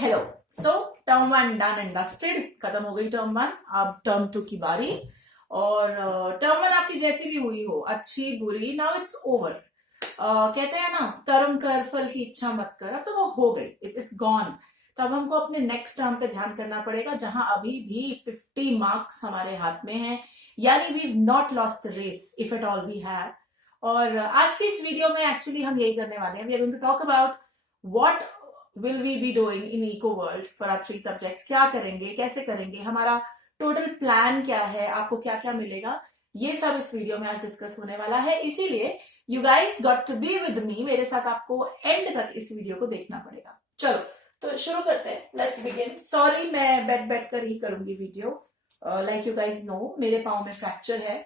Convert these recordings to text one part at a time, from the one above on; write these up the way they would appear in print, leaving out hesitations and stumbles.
Hello. So term one done and dusted, खत्म हो गई टर्म वन। अब टर्म टू की बारी। और टर्म वन आपकी जैसी भी हुई हो, अच्छी बुरी, नाउ इट्स ओवर। कहते हैं ना, कर्म कर फल की इच्छा मत कर। अब तो वो हो गई, इट्स गॉन। तो अब हमको अपने नेक्स्ट टर्म पे ध्यान करना पड़ेगा, जहां अभी भी 50 मार्क्स हमारे हाथ में हैं। यानी we not lost the race if at all we have. और आज की इस वीडियो में एक्चुअली हम यही करने वाले हैं। We are going to talk about what will we be doing in eco world for our 3 subjects. क्या करेंगे, कैसे करेंगे, हमारा टोटल प्लान क्या है, आपको क्या क्या मिलेगा, ये सब इस वीडियो में आज डिस्कस होने वाला है। इसीलिए you guys got to be with me. मेरे साथ आपको एंड तक इस वीडियो को देखना पड़ेगा। चलो तो शुरू करते हैं, लेट्स बिगिन। सॉरी, मैं बैठ कर ही करूंगी video. Like you guys know, मेरे पाँव में फ्रैक्चर है,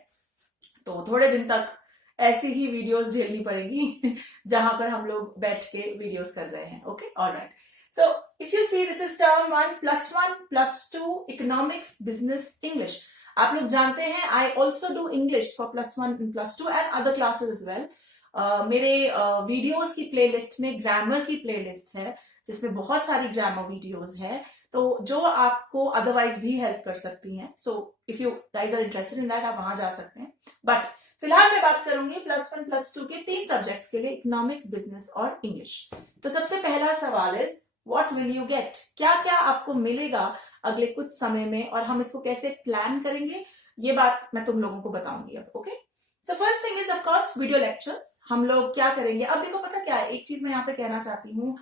तो थोड़े दिन तक ऐसी ही वीडियोस झेलनी पड़ेगी जहां पर हम लोग बैठ के वीडियोस कर रहे हैं। Okay, alright. So if you see, this is term one plus two economics business English. आप लोग जानते हैं I also do English for +1 and +2 and other classes as well. मेरे वीडियोस की प्लेलिस्ट में ग्रामर की प्लेलिस्ट है, जिसमें बहुत सारी ग्रामर वीडियोस है, तो जो आपको अदरवाइज भी हेल्प कर सकती हैं। So if you guys are interested in that, आप वहां जा सकते हैं। बट फिलहाल मैं बात करूंगी +1 +2 के 3 सब्जेक्ट्स के लिए, इकोनॉमिक्स, बिजनेस और इंग्लिश। तो सबसे पहला सवाल is what will you get. क्या क्या आपको मिलेगा अगले कुछ समय में, और हम इसको कैसे प्लान करेंगे, ये बात मैं तुम लोगों को बताऊंगी अब। Okay, so first thing is of course video lectures. हम लोग क्या करेंगे, अब देखो पता क्या है, एक चीज मैं यहाँ पे कहना चाहती हूँ।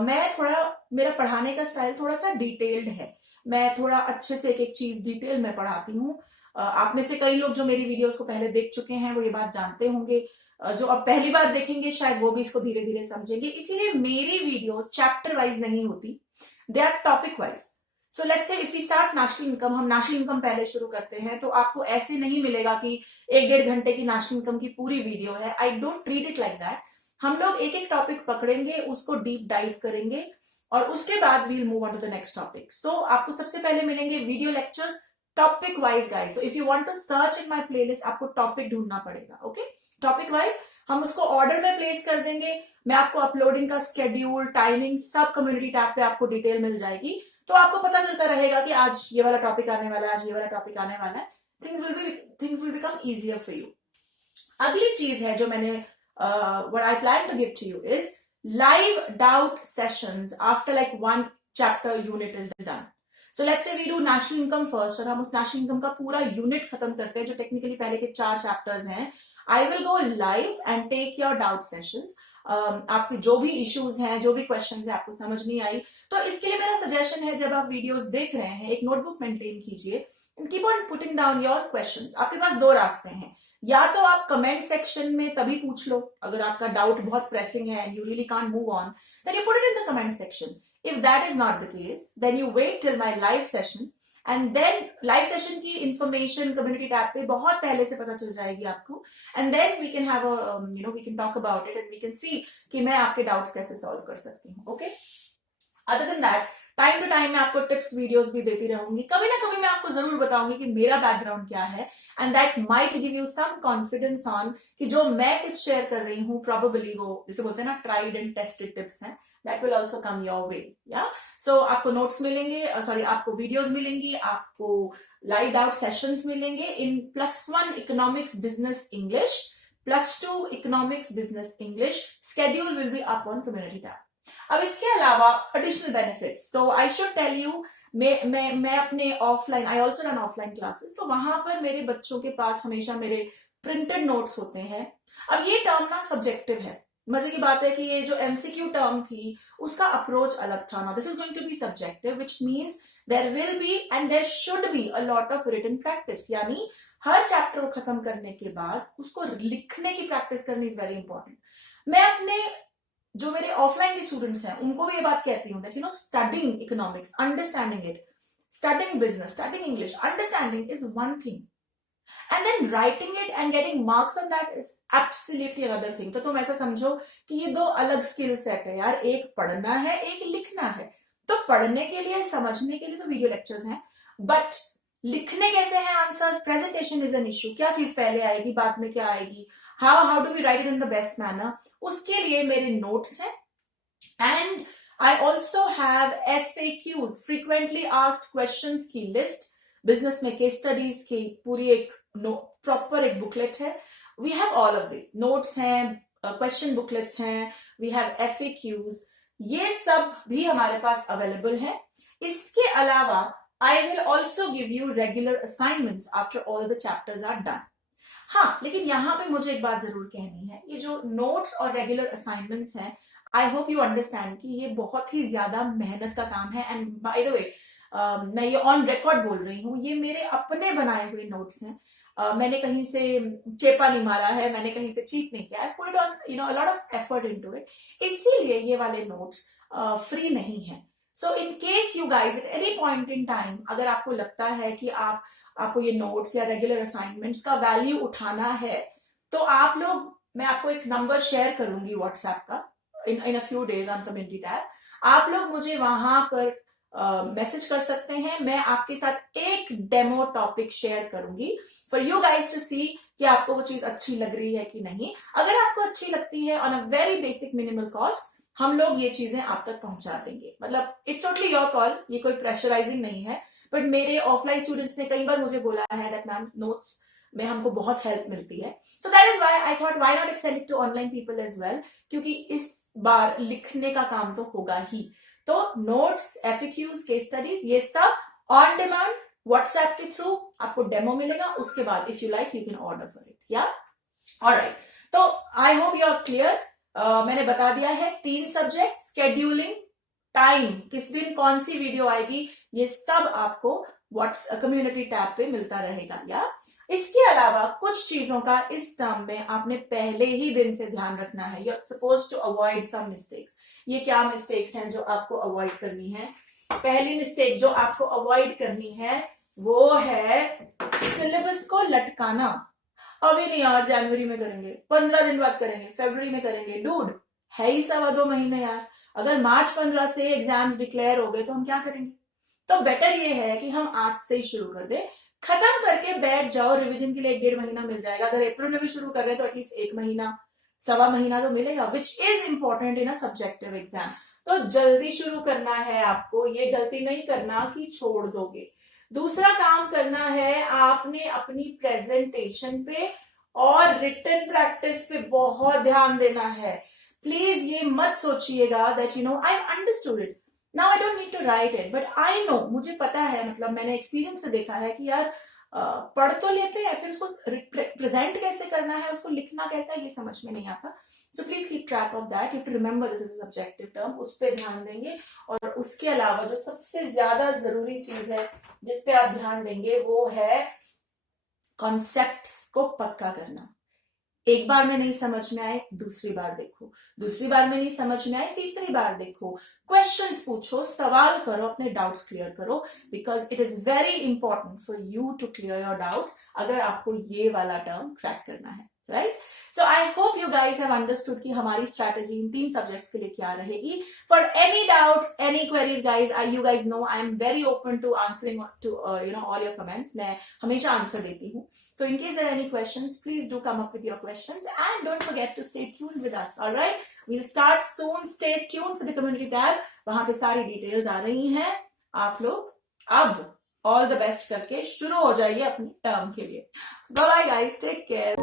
मैं थोड़ा, मेरा पढ़ाने का स्टाइल थोड़ा सा डिटेल्ड है। मैं थोड़ा अच्छे से एक एक चीज डिटेल में पढ़ाती हूँ। आप में से कई लोग जो मेरी वीडियोस को पहले देख चुके हैं वो ये बात जानते होंगे। जो अब पहली बार देखेंगे शायद वो भी इसको धीरे धीरे समझेंगे। इसीलिए मेरी वीडियोस चैप्टर वाइज नहीं होती, they are topic wise. So let's say if we start national income, हम नेशनल इनकम पहले शुरू करते हैं, तो आपको ऐसे नहीं मिलेगा कि 1-1.5 घंटे की नेशनल इनकम की पूरी वीडियो है। I don't treat it like that. हम लोग एक एक टॉपिक पकड़ेंगे, उसको डीप डाइव करेंगे, और उसके बाद we'll move on to the next topic. So आपको सबसे पहले मिलेंगे video lectures topic wise guys. So if you want to search in my playlist, आपको टॉपिक ढूंढना पड़ेगा। ओके, टॉपिक वाइज हम उसको ऑर्डर में प्लेस कर देंगे। मैं आपको अपलोडिंग का स्केड्यूल, टाइमिंग सब कम्युनिटी टैब पे आपको डिटेल मिल जाएगी, तो आपको पता चलता रहेगा कि आज ये वाला टॉपिक आने वाला है, आज ये वाला टॉपिक आने वाला है। Things will become easier for you. अगली चीज है जो मैंने what I plan to give to you is live doubt sessions after like one chapter unit is done. So let's say we do national income first, और हम उस national income का पूरा यूनिट खत्म करते हैं जो टेक्निकली पहले के 4 चैप्टर्स हैं। I will go live and take your doubt sessions. आपके जो भी इश्यूज हैं, जो भी क्वेश्चंस हैं, आपको समझ नहीं आई, तो इसके लिए मेरा सजेशन है, जब आप वीडियोस देख रहे हैं, एक नोटबुक मेंटेन कीजिए and keep on putting down your questions. आपके पास 2 रास्ते हैं, या तो आप कमेंट सेक्शन में तभी पूछ लो, अगर आपका डाउट बहुत प्रेसिंग है and you really can't move on, then you put it in the comment section. If that is not the case, then you wait till my live session, and then live session की information community tab पे बहुत पहले से पता चल जाएगी आपको, and then we can have a we can talk about it and we can see कि मैं आपके doubts कैसे solve कर सकती हूँ। Okay? Other than that, time to time मैं आपको टिप्स वीडियोस भी देती रहूंगी। कभी ना कभी मैं आपको जरूर बताऊंगी कि मेरा बैकग्राउंड क्या है, and that might give you some confidence on कि जो मैं टिप्स शेयर कर रही हूँ प्रोबेबली वो, जिसे बोलते हैं ना, ट्राइड एंड टेस्टेड टिप्स हैं। That will also come your way. या सो आपको नोट्स मिलेंगे, सॉरी आपको वीडियोज मिलेंगी, आपको लाइव डाउट सेशंस मिलेंगे इन +1 economics business English, +2 economics business English. Schedule will be up on community tab. अब इसके अलावा additional benefits, so I should tell you, मैं अपने offline, I also run offline classes, तो वहां पर मेरे बच्चों के पास हमेशा मेरे प्रिंटेड नोट्स होते हैं। अब ये टर्म ना सब्जेक्टिव है, मजे की बात है कि ये जो MCQ टर्म थी उसका अप्रोच अलग था। Now this is going to be subjective, which means there will be and there should be a lot of written practice. यानी हर चैप्टर को खत्म करने के बाद उसको लिखने की प्रैक्टिस करनी इज वेरी इंपॉर्टेंट। मैं अपने जो मेरे ऑफलाइन के स्टूडेंट्स हैं उनको भी ये बात कहती हूँ that studying economics, understanding it, studying business, studying English, understanding is one thing, and then writing it and getting marks on that is absolutely another thing. तो तुम ऐसा समझो कि ये 2 अलग स्किल सेट है यार, एक पढ़ना है, एक लिखना है। तो पढ़ने के लिए, समझने के लिए तो वीडियो लेक्चर्स हैं, बट लिखने कैसे हैं answers, presentation is an issue. क्या चीज पहले आएगी, बाद में क्या आएगी, how do we write it in the best manner, उसके लिए मेरे नोट्स हैं। And I also have FAQs, frequently asked questions की लिस्ट, बिजनेस में केस स्टडीज की पूरी एक प्रॉपर एक बुकलेट है. We have all of this, notes हैं, क्वेश्चन बुकलेट्स हैं, वी हैव FAQs, ये सब भी हमारे पास अवेलेबल है. इसके अलावा I will also give you regular assignments after all the chapters are done. हाँ, लेकिन यहां पे मुझे एक बात जरूर कहनी है, ये जो नोट्स और रेगुलर असाइनमेंट्स हैं, आई होप यू अंडरस्टैंड कि ये बहुत ही ज्यादा मेहनत का काम है. एंड बाय द वे, मैं ये ऑन रिकॉर्ड बोल रही हूँ, ये मेरे अपने बनाए हुए नोट्स हैं. मैंने कहीं से चेपा नहीं मारा है, मैंने कहीं से चीट नहीं किया है. Put on a lot of effort into it. इसीलिए ये वाले नोट्स फ्री नहीं है. So in case you guys at any point in time, अगर आपको लगता है कि आपको ये नोट्स या रेगुलर असाइनमेंट्स का वैल्यू उठाना है, तो आप लोग, मैं आपको एक नंबर शेयर करूंगी व्हाट्सएप का in a few days on community tab. आप लोग मुझे वहां पर मैसेज कर सकते हैं. मैं आपके साथ एक डेमो टॉपिक शेयर करूंगी फॉर यू गाइज टू सी कि आपको वो चीज अच्छी लग रही है कि नहीं. अगर आपको अच्छी लगती है, on a very basic minimal cost, हम लोग ये चीजें आप तक पहुंचा देंगे. मतलब इट्स टोटली योर कॉल, ये कोई प्रेशराइजिंग नहीं है. बट मेरे ऑफलाइन स्टूडेंट्स ने कई बार मुझे बोला है दैट मैम नोट्स में हमको बहुत हेल्प मिलती है. So that is why I thought why not extend it to online people as well, क्योंकि इस बार लिखने का काम तो होगा ही. तो नोट्स, FAQs, केस स्टडीज, ये सब ऑन डिमांड व्हाट्सएप के थ्रू आपको डेमो मिलेगा. उसके बाद if you like you can order for it. या ऑलराइट, तो I hope you are clear. मैंने बता दिया है 3 सब्जेक्ट, स्केड्यूलिंग, टाइम, किस दिन कौन सी वीडियो आएगी, ये सब आपको व्हाट्सएप कम्युनिटी टैब पे मिलता रहेगा. या इसके अलावा कुछ चीजों का इस टर्म में आपने पहले ही दिन से ध्यान रखना है. You are suppose to avoid some mistakes. ये क्या मिस्टेक्स हैं जो आपको अवॉइड करनी है? पहली मिस्टेक जो आपको अवॉइड करनी है वो है सिलेबस को लटकाना. अभी नहीं यार, जनवरी में करेंगे, 15 दिन बाद करेंगे, फरवरी में करेंगे. डूड, है ही 2.25 महीने यार. अगर मार्च 15 से एग्जाम्स डिक्लेयर हो गए तो हम क्या करेंगे? तो बेटर ये है कि हम आज से ही शुरू कर दें, खत्म करके बैठ जाओ. रिवीजन के लिए 1-1.5 महीना मिल जाएगा. अगर अप्रैल में भी शुरू कर रहे हैं तो एटलीस्ट 1 महीना, 1.25 महीना तो मिलेगा, which is important in a subjective exam. तो जल्दी शुरू करना है आपको, ये गलती नहीं करना कि छोड़ दोगे. दूसरा काम करना है, आपने अपनी प्रेजेंटेशन पे और रिटन प्रैक्टिस पे बहुत ध्यान देना है. प्लीज ये मत सोचिएगा that I understood it, now I don't need to write it, but I know, मुझे पता है, मतलब मैंने एक्सपीरियंस से देखा है कि यार पढ़ तो लेते हैं, फिर उसको प्रेजेंट कैसे करना है, उसको लिखना कैसा है, ये समझ में नहीं आता. So please keep track of that. You have to remember this is a subjective term, उस पर ध्यान देंगे. और उसके अलावा जो सबसे ज्यादा जरूरी चीज है जिस पे आप ध्यान देंगे वो है कॉन्सेप्ट्स को पक्का करना. एक बार में नहीं समझ में आए, दूसरी बार देखो, दूसरी बार में नहीं समझ में आए, तीसरी बार देखो, क्वेश्चंस पूछो, सवाल करो, अपने डाउट्स क्लियर करो, because it is very important for you to clear your doubts अगर आपको ये वाला टर्म क्रैक करना है. Right, so I hope you guys have understood कि हमारी स्ट्रैटेजी इन 3 सब्जेक्ट्स के लिए क्या रहेगी. For any doubts, any queries guys, you guys know I am very open to answering to all your comments. मैं हमेशा आंसर देती हूँ. So in case there are any questions, please do come up with your questions and don't forget to stay tuned with us. All right, we'll start soon. Stay tuned for the community tab. वहां पे सारी details आ रही हैं. आप लोग अब all the best करके शुरू हो जाइए अपनी टर्म के लिए. Bye bye guys, take care.